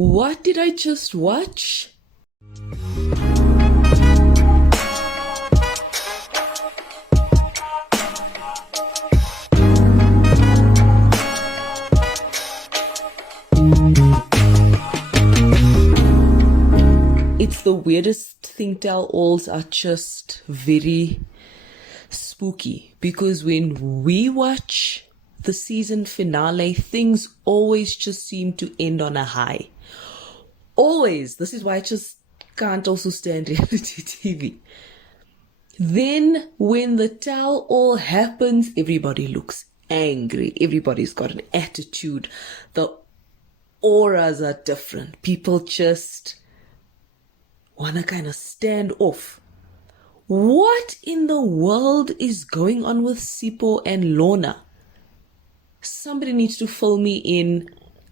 What did I just watch? It's the weirdest thing. Tell-alls are just very spooky, because when we watch the season finale, things always just seem to end on a high. Always. This is why I just can't also stand reality TV. Then when the tell-all happens, everybody looks angry. Everybody's got an attitude. The auras are different. People just want to kind of stand off. What in the world is going on with Sipho and Lorna? Somebody needs to fill me in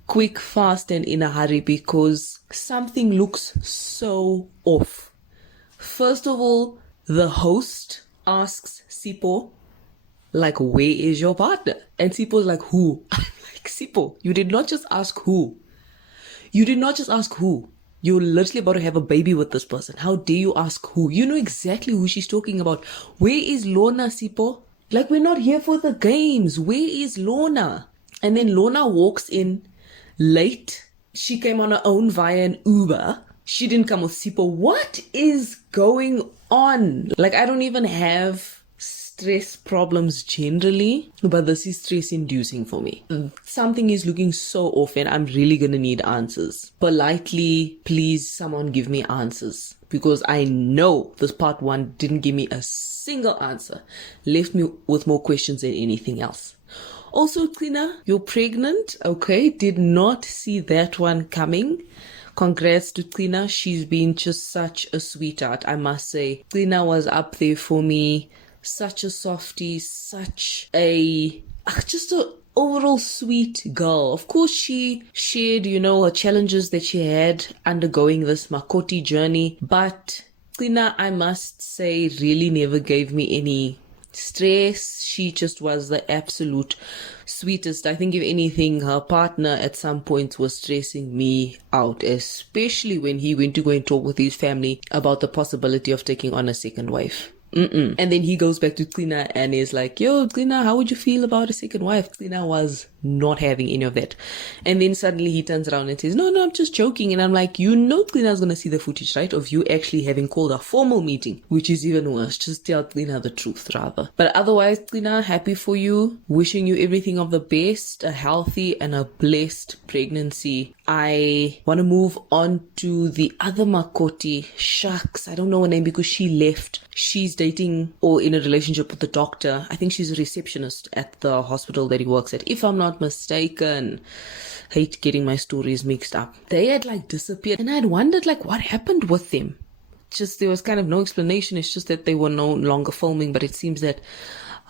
quick, fast, and in a hurry, because something looks so off. First of all, the host asks Sipho, like, where is your partner? And Sipho's like, who? I'm like, Sipho, you did not just ask who. You did not just ask who. You're literally about to have a baby with this person. How dare you ask who? You know exactly who she's talking about. Where is Lorna, Sipho? Like, we're not here for the games. Where is Lorna? And then Lorna walks in late. She came on her own via an Uber. She didn't come with Sipho. What is going on? Like, I don't even have stress problems generally, but this is stress inducing for me. Something is looking so off and I'm really gonna need answers. Politely, please, someone give me answers, because I know this part one didn't give me a single answer. Left me with more questions than anything else. Also, Tina, you're pregnant. Okay, did not see that one coming. Congrats to Tina. She's been just such a sweetheart, I must say. Tina was up there for me. Such a softie, such a overall sweet girl. Of course, she shared, her challenges that she had undergoing this Makoti journey. But Tina, I must say, really never gave me any stress. She just was the absolute sweetest. I think if anything, her partner at some point was stressing me out, especially when he went to go and talk with his family about the possibility of taking on a second wife. And then he goes back to Tina and is like, yo, Tina, how would you feel about a second wife? Tina was not having any of that. And then suddenly he turns around and says, no, I'm just joking. And I'm like, Tina's going to see the footage, right? Of you actually having called a formal meeting, which is even worse. Just tell Tina the truth, rather. But otherwise, Tina, happy for you. Wishing you everything of the best, a healthy and a blessed pregnancy. I want to move on to the other Makoti. Shucks, I don't know her name because she left. She's dating or in a relationship with the doctor. I think she's a receptionist at the hospital that he works at, if I'm not mistaken. Hate getting my stories mixed up. They had disappeared and I'd wondered what happened with them. Just there was kind of no explanation. It's just that they were no longer filming, but it seems that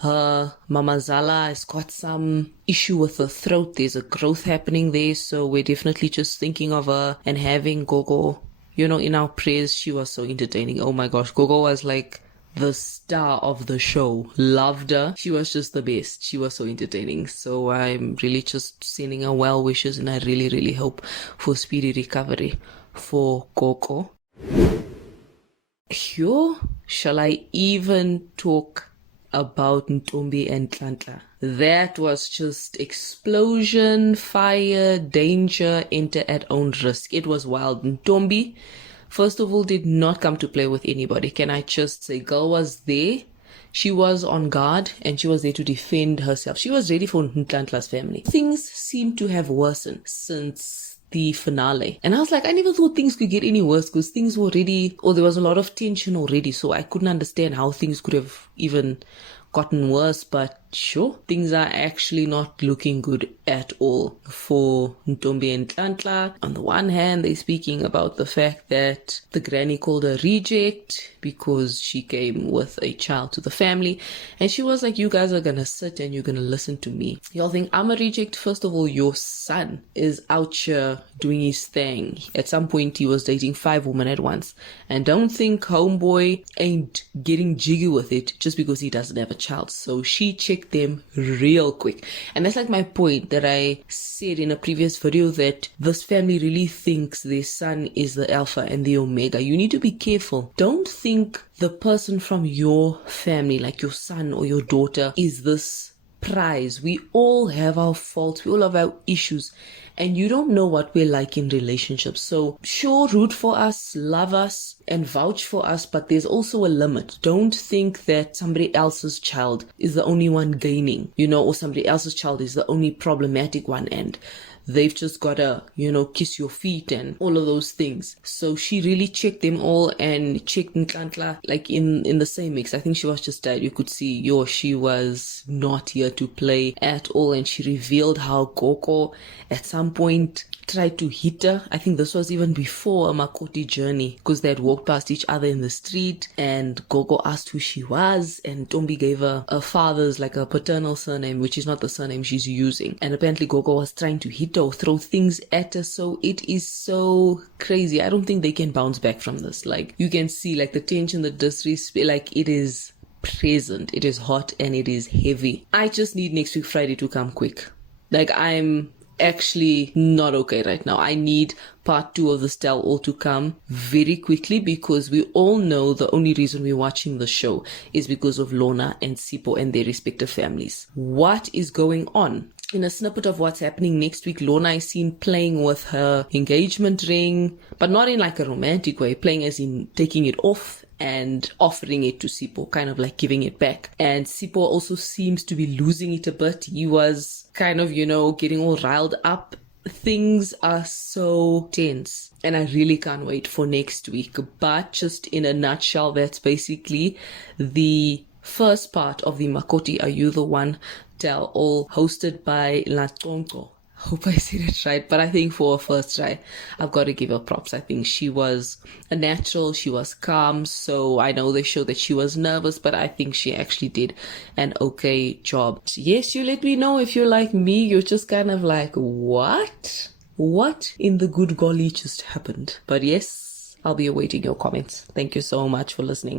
Mama Zala has got some issue with her throat. There's a growth happening there, so we're definitely just thinking of her and having Gogo, in our prayers. She was so entertaining. Oh my gosh, Gogo was like the star of the show. Loved her. She was just the best. She was so entertaining. So I'm really just sending her well wishes, and I really, really hope for speedy recovery for Gogo. Shall I even talk about Ntombi and Nhlanhla? That was just explosion, fire, danger, enter at own risk. It was wild. Ntombi, first of all, did not come to play with anybody. Can I just say, girl was there. She was on guard and she was there to defend herself. She was ready for Nhlanhla's family. Things seem to have worsened since the finale. And I was like, I never thought things could get any worse, because things were already, or there was a lot of tension already. So I couldn't understand how things could have even gotten worse. But sure, things are actually not looking good at all for Ntombi and Nhlanhla. On the one hand, they're speaking about the fact that the granny called her reject because she came with a child to the family, and she was like, you guys are gonna sit and you're gonna listen to me. Y'all think I'm a reject? First of all, your son is out here doing his thing. At some point he was dating 5 women at once, and don't think homeboy ain't getting jiggy with it just because he doesn't have a child. So she checked check them real quick. And that's like my point that I said in a previous video, that this family really thinks their son is the alpha and the omega. You need to be careful. Don't think the person from your family, like your son or your daughter, is this prize. We all have our faults, we all have our issues, and you don't know what we're like in relationships. So sure, root for us, love us, and vouch for us, but there's also a limit. Don't think that somebody else's child is the only one gaining, or somebody else's child is the only problematic one, and they've just gotta, kiss your feet and all of those things. So she really checked them all and checked Nhlanhla like in the same mix. I think she was just dead. You could see, she was not here to play at all. And she revealed how Gogo at some point tried to hit her. I think this was even before a Makoti journey, because they had walked past each other in the street, and Gogo asked who she was, and Ntombi gave her a father's, like a paternal surname, which is not the surname she's using. And apparently Gogo was trying to hit her or throw things at her. So it is so crazy. I don't think they can bounce back from this. Like, you can see like the tension, the disrespect, like it is present, it is hot, and it is heavy. I just need next week Friday to come quick. Like, I'm actually not okay right now. I need part 2 of this tell all to come very quickly, because we all know the only reason we're watching the show is because of Lorna and Sipho and their respective families. What is going on? In a snippet of what's happening next week, Lorna is seen playing with her engagement ring, but not in like a romantic way, playing as in taking it off and offering it to Sipho, kind of like giving it back. And Sipho also seems to be losing it a bit. He was kind of, getting all riled up. Things are so tense, and I really can't wait for next week. But just in a nutshell, that's basically the first part of the Makoti Are You the One tell all, hosted by Nhlanhla. Hope I said it right, but I think for a first try, I've got to give her props. I think she was a natural, she was calm, so I know they showed that she was nervous, but I think she actually did an okay job. Yes, you let me know if you're like me, you're just kind of like, what? What in the good golly just happened? But yes, I'll be awaiting your comments. Thank you so much for listening.